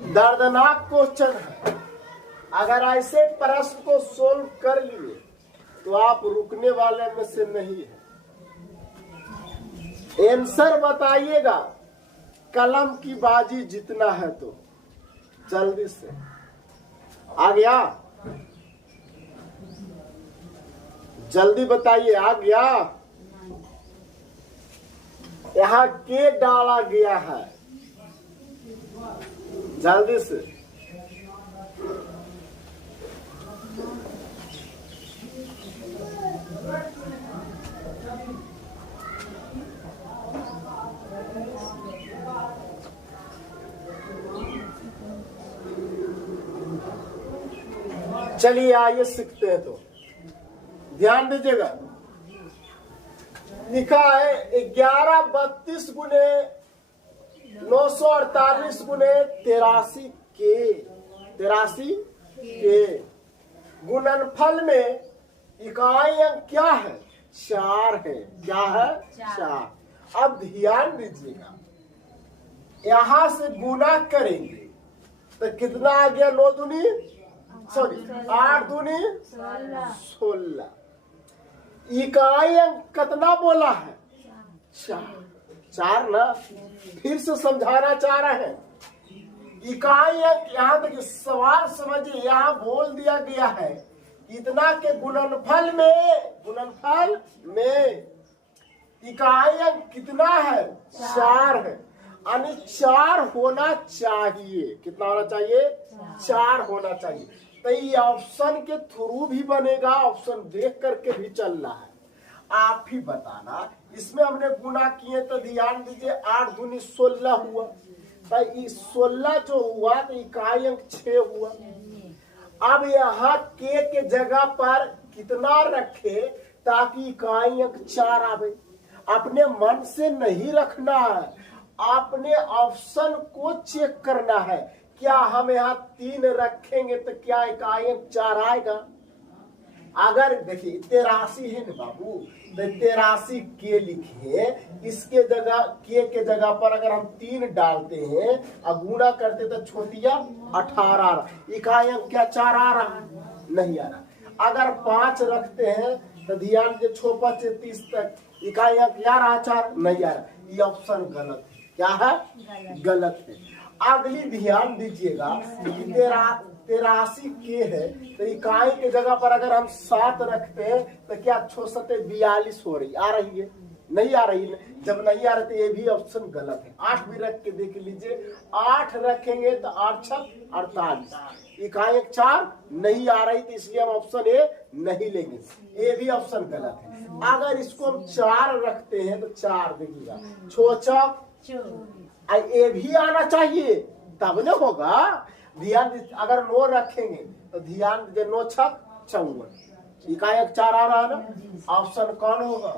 दर्दनाक क्वेश्चन है। अगर ऐसे प्रश्न को सोल्व कर लिए तो आप रुकने वाले में से नहीं है। आंसर बताइएगा, कलम की बाजी जितना है तो जल्दी से। आ गया? जल्दी बताइए, आ गया? यहाँ के डाला गया है, जल्दी से। चलिए आइए सीखते हैं। तो ध्यान दीजिएगा, लिखा है 1132 गुने 948 गुने 83 के गुणनफल में इकाई अंक क्या है? 4 है। क्या है? 4। अब ध्यान दीजिएगा, यहां से गुना करेंगे तो कितना आ गया? 9 दूनी 8 दूनी 16। इकाई अंक कितना बोला है? 4 ना। फिर से समझाना चाह रहे हैं। इकाई अंक यहाँ तक सवाल समझिए, यहाँ बोल दिया गया है इतना के गुणनफल में इकाई अंक कितना है? 4 है। यानी 4 होना चाहिए। कितना होना चाहिए? 4 होना चाहिए। तो ये ऑप्शन के थ्रू भी बनेगा, ऑप्शन देख करके भी चल रहा है। आप ही बताना। इसमें हमने गुना किए तो ध्यान दीजिए, 8 दूनी 16 हुआ। तो 16 जो हुआ तो इकाई अंक 6 हुआ। अब यहाँ के जगह पर कितना रखे ताकि इकाई अंक 4 आवे? अपने मन से नहीं रखना है, आपने ऑप्शन को चेक करना है। क्या हम यहाँ 3 रखेंगे तो क्या इकाई अंक 4 आएगा? अगर देखिए 83 है ना बाबू, तो 83 के लिखे, इसके जगह के जगह पर अगर हम 3 डालते हैं और गुणा करते तो छोटिया 18 आ रहा। इकाई अंक क्या 4 आ रहा? नहीं आ रहा। अगर 5 रखते हैं तो ध्यान दे 6 5 30 तक इकाई अंक क्या रहा? 4 नहीं आ रहा। ये ऑप्शन गलत है। क्या है? गलत है। अगली ध्यान दीजिएगा, 83 के है तो इकाई के जगह पर अगर हम 7 रखते हैं तो क्या 6 7 42 हो रही? आ रही है? नहीं आ रही। जब नहीं आ रही तो ये भी ऑप्शन गलत है। 8 भी रख के देख लीजिए, 8 रखेंगे तो 8 6 48, इकाई एक 4 नहीं आ रही, तो इसलिए हम ऑप्शन ए नहीं लेंगे। ये भी ऑप्शन गलत है। अगर इसको हम 4 रखते हैं तो 4 देखिएगा 6 ये भी आना चाहिए तब न होगा। ध्यान दीजिए, अगर 9 रखेंगे तो ध्यान दीजिए 9 6 54, इकाई एक 4 आ रहा है ना। ऑप्शन कौन होगा?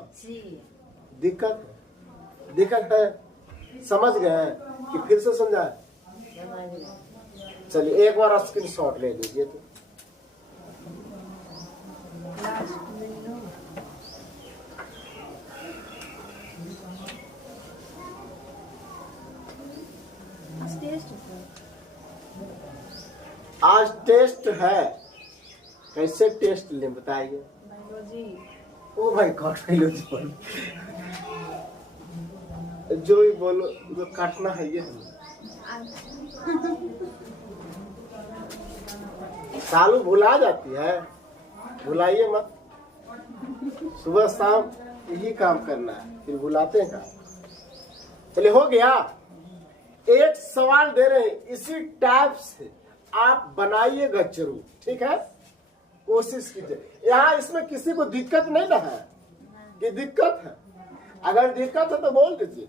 दिक्कत है। समझ गए कि फिर से समझाए? चलिए एक बार स्क्रीनशॉट ले लीजिए। तो आज टेस्ट है। कैसे टेस्ट ले बताइए? ओ भाई गॉड, बायोलॉजी बोलो, जो ही बोलो, जो काटना है ये सालू भुला जाती है। भुलाइए मत, सुबह शाम यही काम करना है, फिर भुलाते हैं का। चलिए हो गया। एक सवाल दे रहे हैं, इसी टाइप से आप बनाइएगा जरूर, ठीक है? कोशिश कीजिए। यहाँ इसमें किसी को दिक्कत नहीं ना है कि दिक्कत है? अगर दिक्कत है तो बोल दीजिए,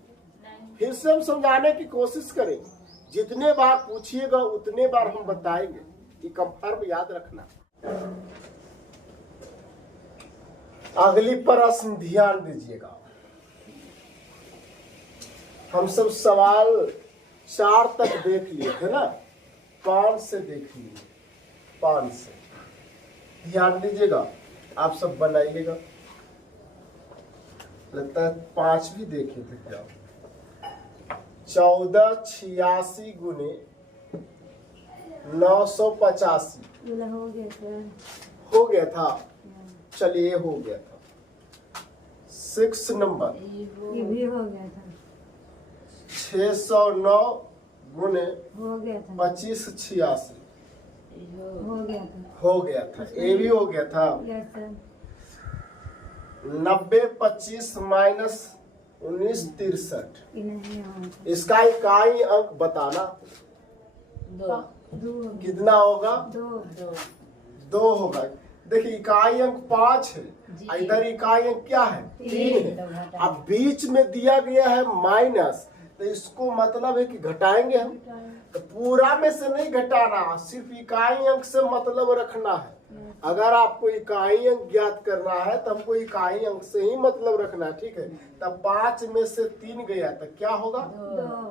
फिर से हम समझाने की कोशिश करेंगे। जितने बार पूछिएगा उतने बार हम बताएंगे। कि कंफर्म याद रखना। अगली प्रश्न ध्यान दीजिएगा। हम सब सवाल 4 तक देख लिए थे ना, 5 से देख लिए, 5 से ध्यान दीजिएगा। आप सब बनाइएगा। लगता है 5 भी देखे थे क्या? 1486 गुने 985 हो गया सर। हो गया था। चलिए हो गया था। 6 नंबर ये भी हो गया था। 609 गुने हो गया था। 2586 हो गया था। हो गया था। ये भी हो गया था। Yes sir. 90 25 माइनस 19 63। ये नहीं होगा। इसका इकाई अंक बताना। दो। कितना होगा? दो। 2 होगा। देखिए इकाई अंक 5 है, इधर इकाई अंक क्या है? 3 है। अब बीच में दिया गया है माइनस, तो इसको मतलब है कि घटाएंगे हम। तो पूरा में से नहीं घटाना, सिर्फ इकाई अंक से मतलब रखना है। अगर आपको इकाई अंक ज्ञात करना है तो हमको इकाई अंक से ही मतलब रखना है, ठीक है। तब 5 में से 3 गया तो क्या होगा?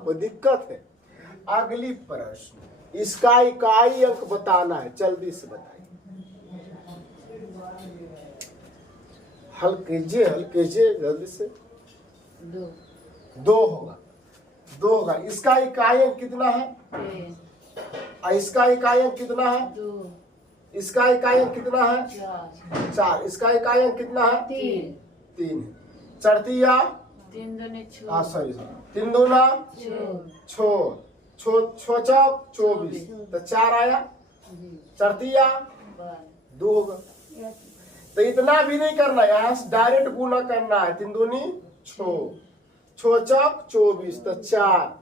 कोई दिक्कत है? अगली प्रश्न, इसका इकाई अंक बताना है, जल्दी से बताइए। हल कीजिए जल्दी से। 2 होगा। 2 होगा। इसका इकाई अंक कितना है? इसका इकाई अंक कितना है? 2। इसका इकाई अंक कितना है? 4। इसका इकाई अंक कितना है? 3। चढ़तिया 3 दूनी 6। हाँ सॉरी 3 दूना 6 चौक 24, तो 4 आया। चढ़तिया 2 होगा। तो इतना भी नहीं करना, यहाँ से डायरेक्ट गुना करना है। 3 दूनी 6 चौक 24, तो 4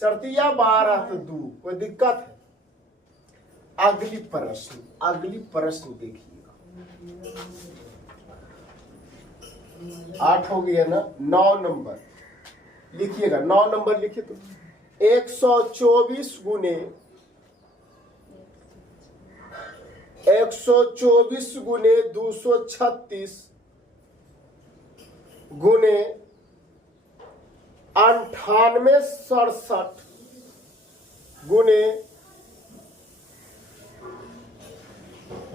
चढ़तिया 12, तो 2। कोई दिक्कत है? अगली प्रश्न देखिएगा। 8 हो गया ना। 9 नंबर लिखिएगा। 9 नंबर लिखिए तो 124 गुने 236 गुने 9867 गुने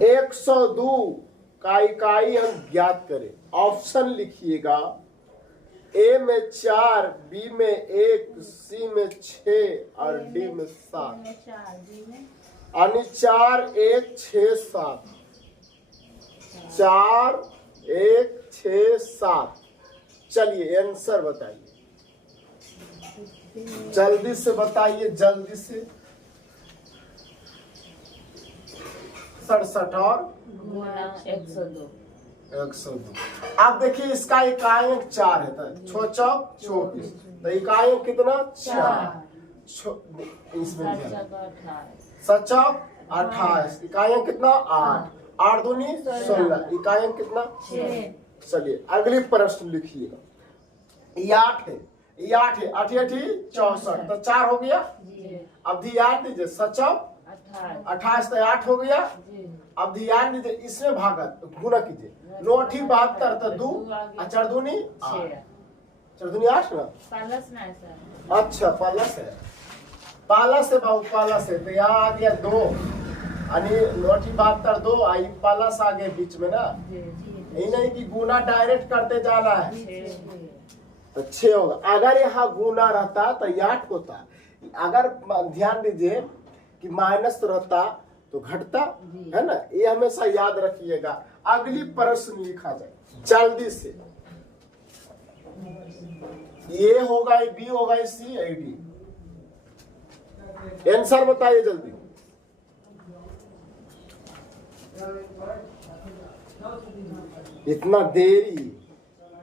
102 का इकाई अंक ज्ञात करें। ऑप्शन लिखिएगा। ए में 4, बी में 1, सी में 6 और डी में 7। यानी 4 1 6 7। 4 1 6 7। चलिए आंसर बताइए, जल्दी से बताइए, जल्दी से। 67 और 102। 102। अब देखिए इसका इकाई अंक 4 है, तो 6 चौक 24, तो इकाई अंक कितना? 4। इसमें 7 चौक 28, इकाई अंक कितना? 8। 8 दूनी 16, इकाई अंक कितना? 6। चलिए अगली प्रश्न लिखिएगा। ये 8 है, ये 8 है। 8 8 64, तो 4 हो गया। अब ध्यान दीजिए, 7 चौक 28, तो 8 हो गया। अब ध्यान दीजिए, इसमें भागत गुना कीजिए। 9 8 72, तो 2 और 4 दूनी 8। 4 दूनी 8 ना। पालस ना है सर। अच्छा पालस है, पालस है बाबू, पालस है। तो यहाँ आ गया 2, यानी 9 8 72 2 आई पालस आ गए बीच में ना। यही नहीं कि गुना डायरेक्ट करते जाना है, तो 6 होगा। अगर यहाँ गुना रहता तो 8 होता। अगर ध्यान दीजिए कि माइनस रहता तो घटता है ना, ये हमेशा याद रखिएगा। अगली प्रश्न लिखा जाए जल्दी से। ये होगा, बी होगा, सी है, डी। आंसर बताइए जल्दी।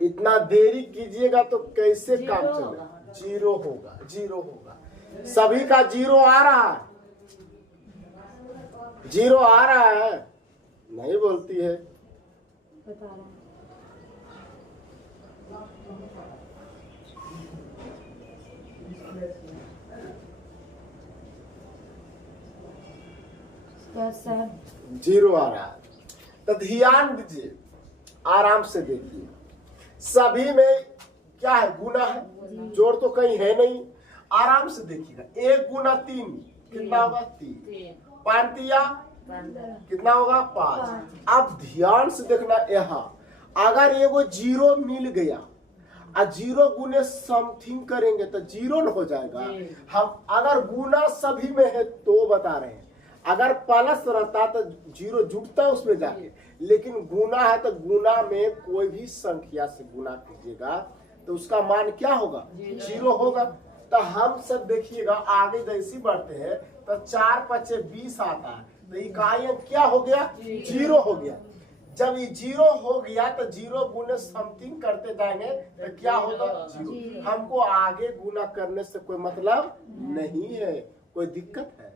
इतना देरी कीजिएगा तो कैसे काम चलेगा? 0 होगा, 0 होगा। सभी का 0 आ रहा है, 0 आ रहा है। नहीं बोलती है। बता रहा हूँ। सर 0 आ रहा है, तो ध्यान दीजिए, आराम से देखिए। सभी में क्या है? गुना है, जोड़ तो कहीं है नहीं। आराम से देखिएगा। 1 गुना 3 कितना होगा? 3। 5 तिया कितना होगा? 5। अब ध्यान से देखना, यहाँ अगर ये वो 0 मिल गया और 0 गुने समथिंग करेंगे तो 0 न हो जाएगा। हम अगर गुना सभी में है तो बता रहे हैं, अगर प्लस रहता तो जीरो जुटता उसमें जाके, लेकिन गुना है तो गुना में कोई भी संख्या से गुना कीजिएगा तो उसका मान क्या होगा, जीरो होगा। तो हम सब देखिएगा आगे जैसे बढ़ते हैं तो 4 पचे 20 आता है, तो इकाई अंक क्या हो गया, जीरो हो गया। जब ये जीरो हो गया तो जीरो गुने समथिंग करते जाएंगे तो क्या होगा, जीरो। हमको आगे गुना करने से कोई मतलब नहीं है, कोई दिक्कत है,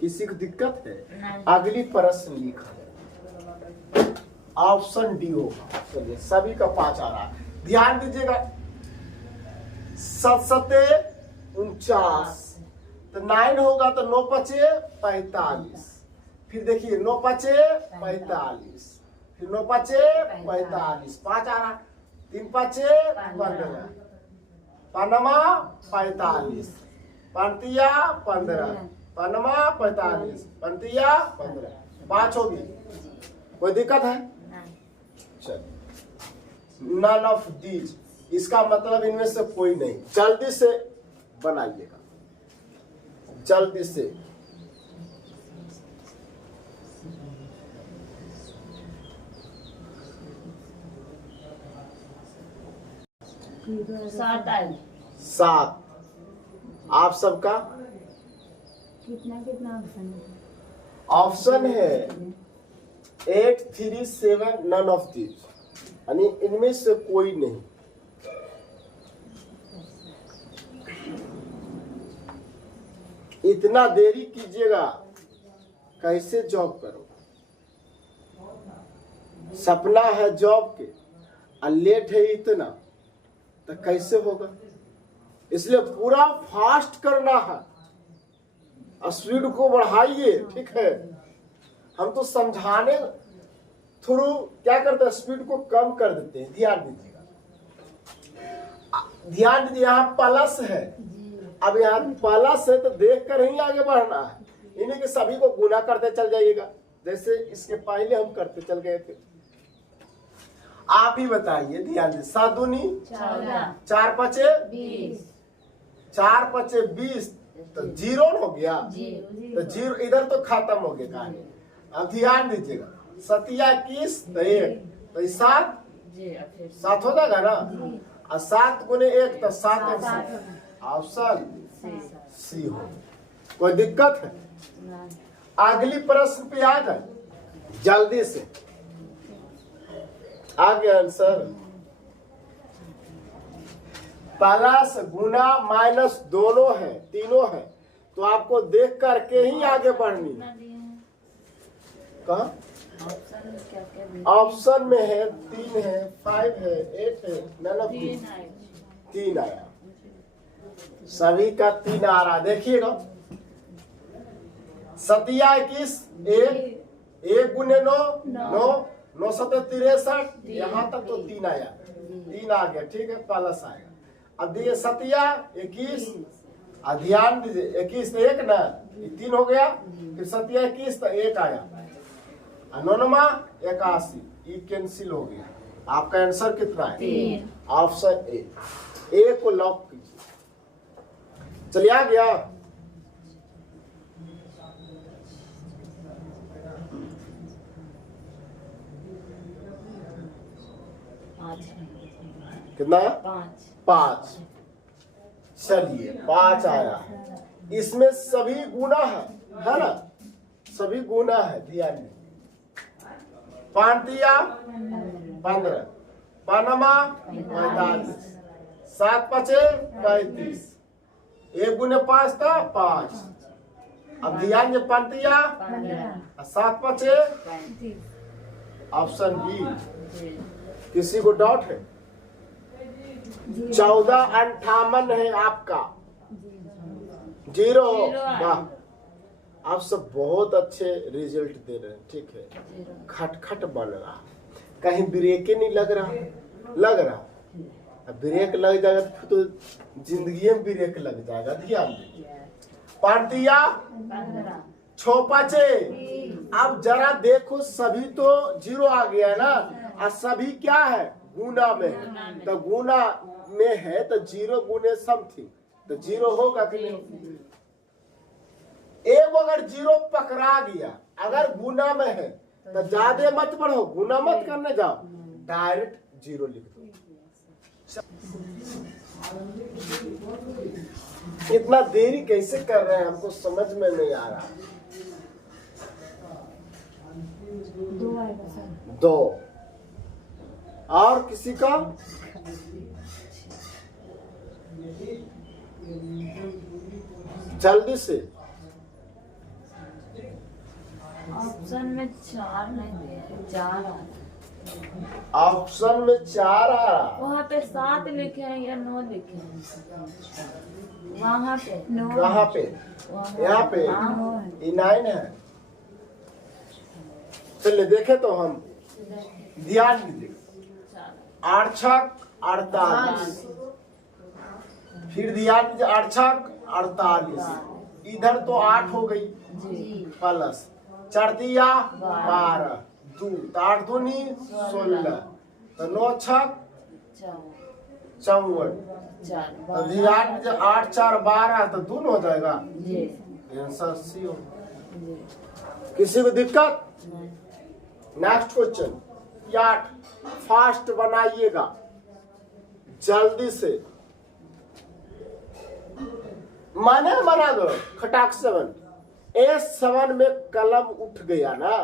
किसी को दिक्कत है। अगली प्रश्न लिखा है, ऑप्शन डी होगा। चलिए सभी का 5 आ रहा है, ध्यान दीजिएगा। 7 49, तो 9 होगा तो 9 पचे 45, फिर देखिए 9 पचे 45, फिर 9 पचे 45, 5 आ रहा, 3 पचे 15, पनमा 45, पंतिया 15, पनमा 45, पंतिया 15, 5 होगी। कोई दिक्कत है? चलिए नन ऑफ दीज, इसका मतलब इनमें से कोई नहीं। जल्दी से बनाइएगा, जल्दी से। सात आई। 7 आप सबका कितना कितना ऑप्शन है? ऑप्शन है 8 3 7, नन ऑफ दीज, यानी इनमें से कोई नहीं। इतना देरी कीजिएगा कैसे जॉब करो, सपना है जॉब के और लेट है इतना, तो कैसे होगा। इसलिए पूरा फास्ट करना है, स्पीड को बढ़ाइए, ठीक है। हम तो समझाने थ्रू क्या करते हैं, स्पीड को कम कर देते हैं। ध्यान दीजिएगा, ध्यान दीजिए, यहाँ प्लस है, अब यहाँ प्लस है तो देख कर ही आगे बढ़ना है। इन्हीं के सभी को गुना करते चल जाइएगा, जैसे इसके पहले हम करते चल गए थे। आप ही बताइए, ध्यान दीजिए। 7 दूनी 14, 4 पचे 20, 4 पचे 20, तो जीरो हो गया, तो जीरो इधर तो खत्म हो गया कहानी। अब ध्यान दीजिएगा, 7 21 तो 1, तो 7 जी, और फिर 7 हो जाएगा ना, और 7 गुने 1 तो 7। ऑप्शन सी हो। कोई दिक्कत है? अगली प्रश्न पे आ जाए जल्दी से। आ गया आंसर। प्लस गुना माइनस दोनों है, तीनों है, तो आपको देख करके ही आगे बढ़नी है। कहा ऑप्शन क्या क्या दिए? ऑप्शन में है 3 है, 5 है, 8 है, नन ऑफ 3 आई। 3 आया, सभी का 3 आ रहा। देखिएगा 7 21, 1 गुने 9 9, 9 7 63, यहाँ तक तो 3 आया, 3 आ गया, ठीक है, प्लस आएगा। अब देखिए 7 21, ध्यान दीजिए 21 तो 1 ना, 3 हो गया, फिर 7 21 तो 1 आया, 9 81, ये कैंसिल हो गया। आपका आंसर कितना है? 3। ऑप्शन ए को लॉक कीजिए। चलिए आ गया। कितना? 5। चलिए 5 आया, इसमें सभी गुना है ना, सभी गुना है। ध्यान में 5 15, पनमा 45, 7 पचे 35, 1 गुने 5 था 5। अब ध्यान में 5 7 पचे, ऑप्शन बी। किसी को डाउट है? 1458 है आपका, जीरो। वाह, आप सब बहुत अच्छे रिजल्ट दे रहे हैं, ठीक है। खटखट बन रहा, कहीं ब्रेक नहीं लग रहा, लग रहा। अब ब्रेक लग जाएगा तो जिंदगी में ब्रेक लग जाएगा। ध्यान दीजिए, 5 6 पाँचे। अब जरा देखो, सभी तो जीरो आ गया है ना, और सभी क्या है, गुना में है। तो गुना में है तो 0 गुने समथिंग, तो 0 होगा कि नहीं? एक अगर अगर जीरो पकड़ा गया, अगर गुना में है तो ज्यादा मत पढ़ो, गुना मत करने जाओ, डायरेक्ट जीरो लिख दो। इतना देरी कैसे कर रहे हैं, हमको समझ में नहीं आ रहा। 2 आएगा सर। 2 और किसी का? जल्दी से। ऑप्शन में 4 नहीं दिया, 4 आ रहा। ऑप्शन में 4 आ रहा, वहाँ पे 7 लिखे हैं या 9 लिखे हैं? वहाँ पे 9 कहाँ पे? यहाँ पे हाँ। ये 9 है। चलिए देखे तो हम, ध्यान दीजिए। 8 छक 48, फिर ध्यान दीजिए 8 छक 48, इधर तो 8 हो गई प्लस 4 तिया 12, 2 तो 8 दूनी 16, तो 9 छक 54, तो ध्यान दीजिए 8 4 12 तो दून हो जाएगा, आंसर सी हो। किसी को दिक्कत? नेक्स्ट क्वेश्चन, 8 फास्ट बनाइएगा जल्दी से, माने बना दो खटाक 7। A7 में कलम उठ गया ना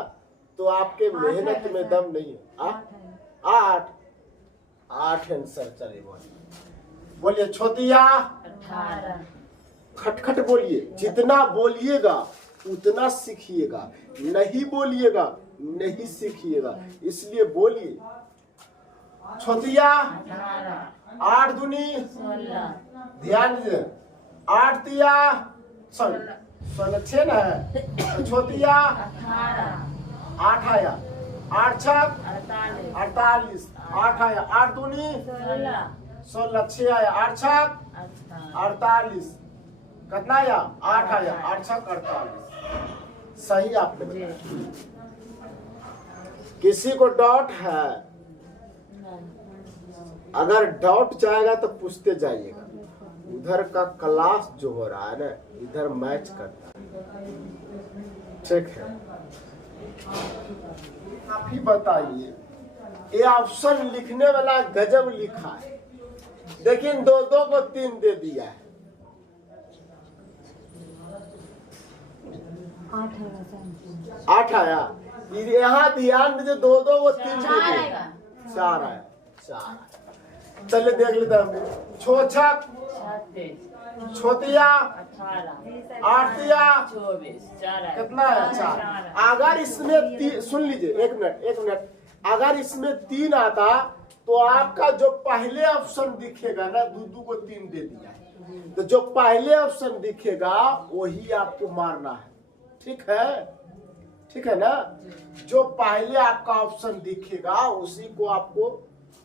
तो आपके मेहनत में दम नहीं है। 8 आंसर। चलिए बोलिए छोटिया 18। खटखट बोलिए, जितना बोलिएगा उतना सीखिएगा, नहीं बोलिएगा नहीं सीखिएगा, इसलिए बोलिए। छोटिया 8 दूनी 16। ध्यान दीजिए, 8 तिया 16 6 ना है, छोटिया 8 आया, 8 छक 48, 8 आया, 8 दूनी 16, 6 आया, 8 छक 48, कितना आया? 8 आया, 8 छक 48, सही आपने बताया। किसी को डाउट है? अगर डाउट जाएगा तो पूछते जाइएगा, उधर का क्लास जो हो रहा है ना इधर मैच करता है, ठीक है? आप ही बताइए, ये ऑप्शन लिखने वाला गजब लिखा है, लेकिन 2 को 3 दे दिया है। 8 आएगा सर। 8 आया, यहाँ ध्यान दीजिए 2 को 3 दे दिया, 4 आया, 4। चलिए देख लेते हैं। छोछक 36, छोतिया 18, 8 तिया 24, 4 है। कितना है? 4। अगर इसमें सुन लीजिए, एक मिनट, अगर इसमें 3 आता तो आपका जो पहले ऑप्शन दिखेगा ना, 2 को 3 दे दिया है, तो जो पहले ऑप्शन दिखेगा वही आपको मारना है, ठीक है? ठीक है ना? जो पहले आपका ऑप्शन दिखेगा उसी को आपको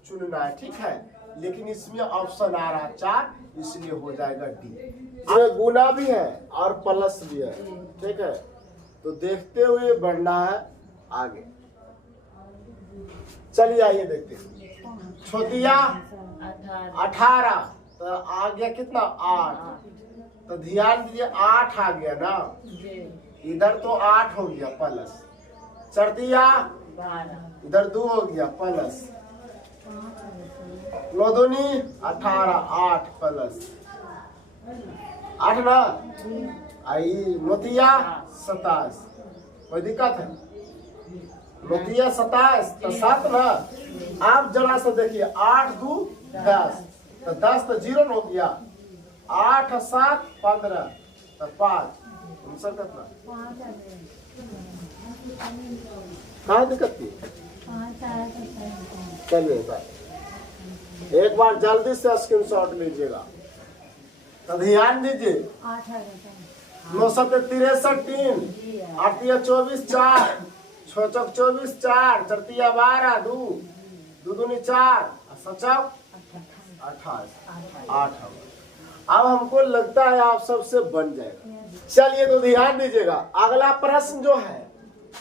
चुनना है, ठीक है? लेकिन इसमें ऑप्शन आ रहा है 4, इसलिए हो जाएगा डी। इसमें गुना भी है और प्लस भी है, ठीक है? तो देखते हुए बढ़ना है आगे। चलिए आइए देखते हैं। छोटिया 18, तो आ गया कितना? 8। तो ध्यान दीजिए 8 आ गया ना, इधर तो 8 हो गया प्लस, चरतिया 12, इधर 2 हो गया प्लस, 9 दूनी 18, 8 प्लस 8 ना, आई नोतिया 27। कोई दिक्कत है? नोतिया 27 तो 7 ना। आप जरा सा देखिए, 8 2 10, तो 10 तो 0 हो गया, 8 7 15 तो 5। आंसर कितना? 5 आ गया। कहाँ दिक्कत थी? 5 आया तो सही। चलिए सर, एक बार जल्दी से स्क्रीनशॉट लीजिएगा। तो ध्यान दीजिए, 8 आएगा सर। 9 7 63 3, 8 24 4, 6 चौक 24 4, 4 12 2, 2 दूनी 4, 7 चौक 28, 8। अब हमको लगता है आप सबसे बन जाएगा। चलिए तो ध्यान दीजिएगा, अगला प्रश्न जो है,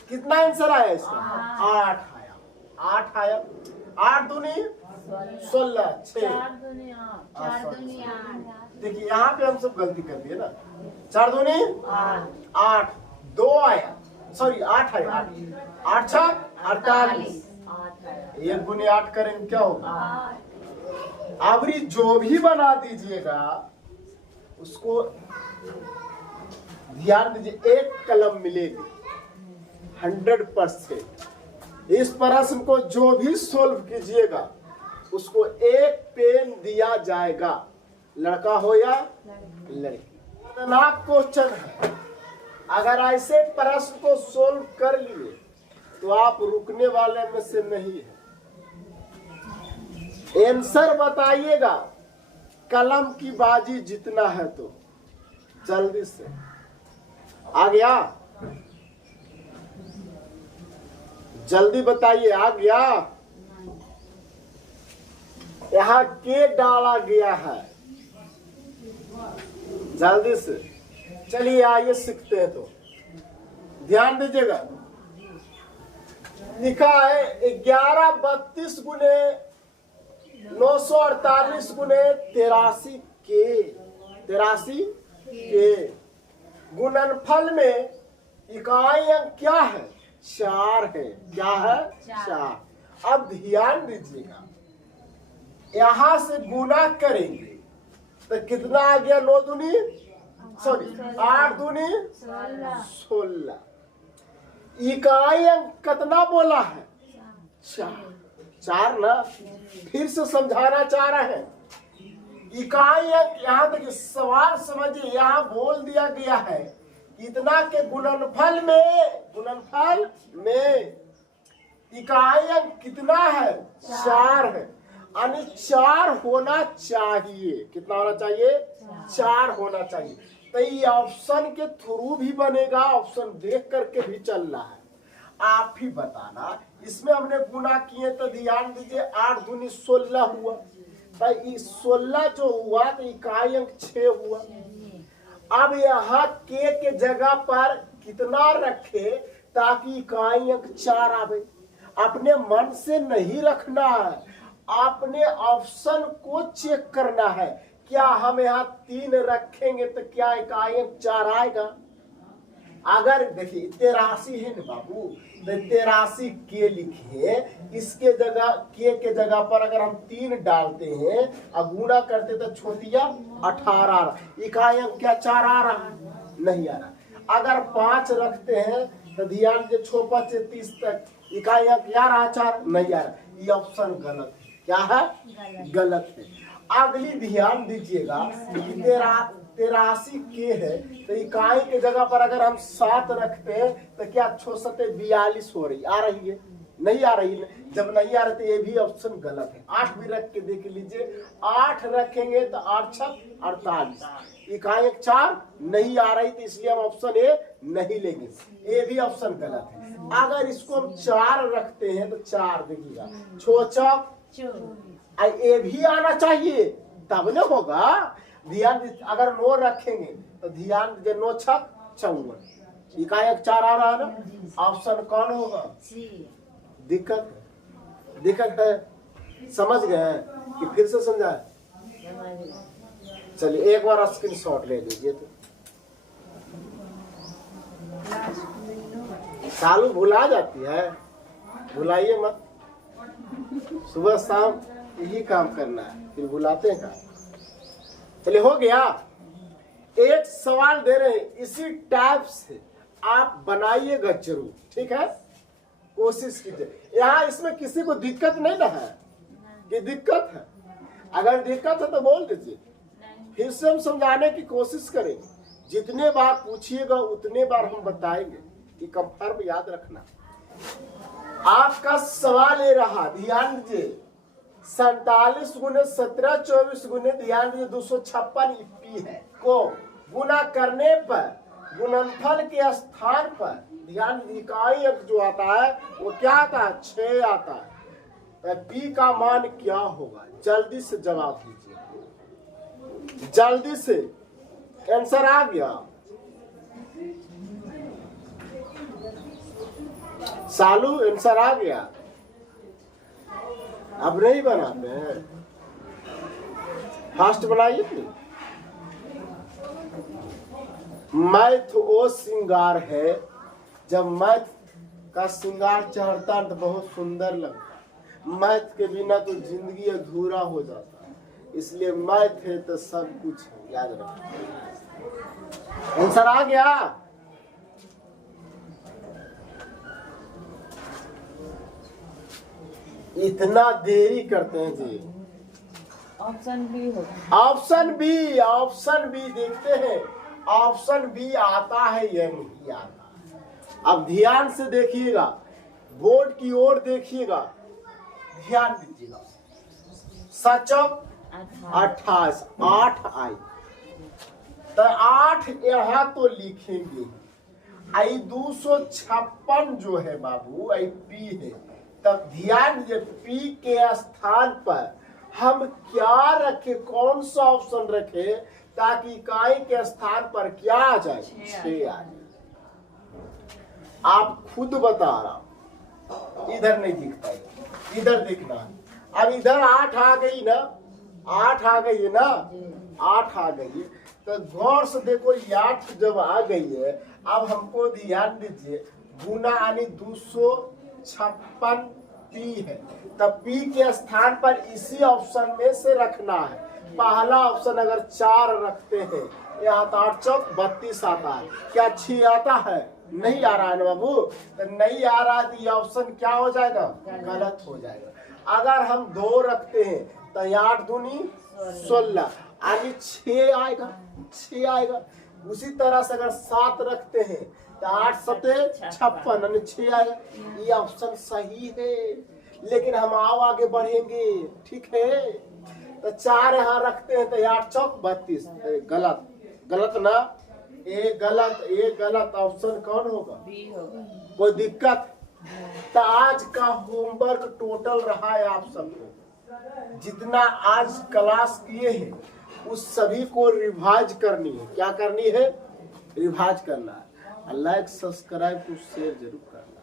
कितना आंसर आया इसका? 8 आया, 8 आया, 8 दूनी 16, 6। 4 दूनी 8, देखिए यहाँ पे हम सब गलती कर दिए ना, 4 दूनी 8, 2 आया, सॉरी 8 है, 8 छक 48। 1 गुने 8 करेंगे क्या होगा? अबरी जो भी बना दीजिएगा उसको ध्यान दीजिए, एक कलम मिलेगी 100%। इस प्रश्न को जो भी सोल्व कीजिएगा उसको एक पेन दिया जाएगा, लड़का हो या लड़की। खतरनाक क्वेश्चन है, अगर ऐसे प्रश्न को सोल्व कर लिए तो आप रुकने वाले में से नहीं है। आंसर बताइएगा, कलम की बाजी जितना है तो जल्दी से। आ गया? जल्दी बताइए, आ गया? यहाँ के डाला गया है, जल्दी से। चलिए आइए सीखते हैं। तो ध्यान दीजिएगा, लिखा है 1132 गुने 948 गुने 83 के गुणनफल में इकाई अंक क्या है? 4 है। क्या है? 4। अब ध्यान दीजिएगा, यहां से गुना करेंगे तो कितना आ गया? 9 दूनी सॉरी 8 दूनी 16। इकाई अंक कितना बोला है? 4 ना। फिर से समझाना चाह रहे हैं, इकाई अंक यहाँ तक सवाल समझिए, यहाँ बोल दिया गया है इतना के गुणनफल में इकाई अंक कितना है? 4 है, यानी 4 होना चाहिए। कितना होना चाहिए? 4 होना चाहिए। तो ये ऑप्शन के थ्रू भी बनेगा, ऑप्शन देख करके भी चल रहा है, आप ही बताना। इसमें हमने गुना किए तो ध्यान दीजिए, 8 दूनी 16 हुआ, तो 16 जो हुआ तो इकाई अंक 6 हुआ। अब यहाँ के जगह पर कितना रखे ताकि इकाई अंक 4 आवे? अपने मन से नहीं रखना है, आपने ऑप्शन को चेक करना है। क्या हम यहाँ 3 रखेंगे तो क्या इकाई अंक 4 आएगा? अगर देखिए 83 है ना बाबू, तो 83 के लिखे, इसके जगह के जगह पर अगर हम 3 डालते हैं और गुना करते तो छोटिया 18, इकाई अंक क्या 4 आ रहा? नहीं आ रहा। अगर 5 रखते हैं तो ध्यान दे 6 5 30 तक, इकाई अंक क्या रहा? 4 नहीं आ रहा। ये ऑप्शन गलत है। क्या है? गलत है। अगली ध्यान दीजिएगा, 83 के है तो इकाई के जगह पर अगर हम 7 रखते हैं तो क्या 6 7 42 हो रही? आ रही है? नहीं आ रही। जब नहीं आ रही तो ये भी ऑप्शन गलत है। 8 भी रख के देख लीजिए, 8 रखेंगे तो 8 6 48, इकाई एक 4 नहीं आ रही, तो इसलिए हम ऑप्शन ए नहीं लेंगे, ये भी ऑप्शन गलत है। अगर इसको हम 4 रखते हैं तो 4 देखिएगा 6 ये भी आना चाहिए तब न होगा। ध्यान दीजिए, अगर 9 रखेंगे तो ध्यान दीजिए 9 6 54, इकाई एक 4 आ रहा है ना। ऑप्शन कौन होगा? दिक्कत है। समझ गए कि फिर से समझाए? चलिए एक बार स्क्रीनशॉट ले लीजिए। तो सालू भुला जाती है, भुलाइए मत। सुबह शाम यही काम करना है, फिर भुलाते हैं का। चलिए हो गया। एक सवाल दे रहे हैं, इसी टाइप से आप बनाइएगा जरूर, ठीक है? कोशिश कीजिए। यहाँ इसमें किसी को दिक्कत नहीं ना है कि दिक्कत है? अगर दिक्कत है तो बोल दीजिए, फिर से हम समझाने की कोशिश करेंगे। जितने बार पूछिएगा उतने बार हम बताएंगे, कि कंफर्म याद रखना। आपका सवाल ये रहा, ध्यान दीजिए, 47 गुने 17 24 गुने ध्यान दीजिए 256 ईपी है को गुना करने पर गुणनफल के स्थान पर ध्यान दीजिए इकाई अंक जो आता है वो क्या आता है? 6 आता है। पी का मान क्या होगा? जल्दी से जवाब दीजिए, जल्दी से। आंसर आ गया? सालू आंसर आ गया? अब नहीं बनाते हैं, फास्ट बनाइए। मैथ वो श्रृंगार है जब मैथ का श्रृंगार चढ़ता है तो बहुत सुंदर लगता। मैथ के बिना तो जिंदगी अधूरा हो जाता है, इसलिए मैथ है तो सब कुछ है, याद रखो। आंसर आ गया? इतना देरी करते हैं जी। ऑप्शन बी होगा। ऑप्शन बी देखते हैं, ऑप्शन बी आता है या नहीं आता। अब ध्यान से देखिएगा, बोर्ड की ओर देखिएगा, ध्यान दीजिएगा। सचक 28, 8 आई तो 8 यहाँ तो लिखेंगे। आई 256 जो है बाबू, आई पी है। तब ध्यान दीजिए, पी के स्थान पर हम क्या रखे, कौन सा ऑप्शन रखे ताकि इकाई के स्थान पर क्या आ जाए, 6 आ जाए। आप खुद बता रहा, इधर नहीं दिखता है, इधर दिखना है। अब इधर 8 आ गई ना, 8 आ गई है ना, 8 आ गई है। तो गौर से देखो, ये 8 जब आ गई है, अब हमको ध्यान दीजिए, गुना यानी 256 पी है। तब पी के स्थान पर इसी ऑप्शन में से रखना है। पहला ऑप्शन अगर 4 रखते हैं, यहाँ तो 8 चौक 32 आता है। क्या 6 आता है? नहीं आ रहा है ना बाबू। तो नहीं आ रहा है तो ये ऑप्शन क्या हो जाएगा, गलत हो जाएगा। अगर हम 2 रखते हैं तो 8 दूनी 16 यानी 6 आएगा, 6 आएगा। उसी तरह से अगर 7 रखते हैं तो 8 सते 56 यानी 6 आएगा। ये ऑप्शन सही है, लेकिन हम आओ आगे बढ़ेंगे, ठीक है। तो 4 यहाँ रखते हैं तो 8 चौक 32, गलत, गलत ना, ए गलत। ऑप्शन कौन होगा? बी होगा। कोई दिक्कत? तो आज का होमवर्क टोटल रहा है आप सबको, जितना आज क्लास किए हैं उस सभी को रिवाइज करनी है। क्या करनी है? रिवाइज करना है। लाइक, सब्सक्राइब, शेयर जरूर करना।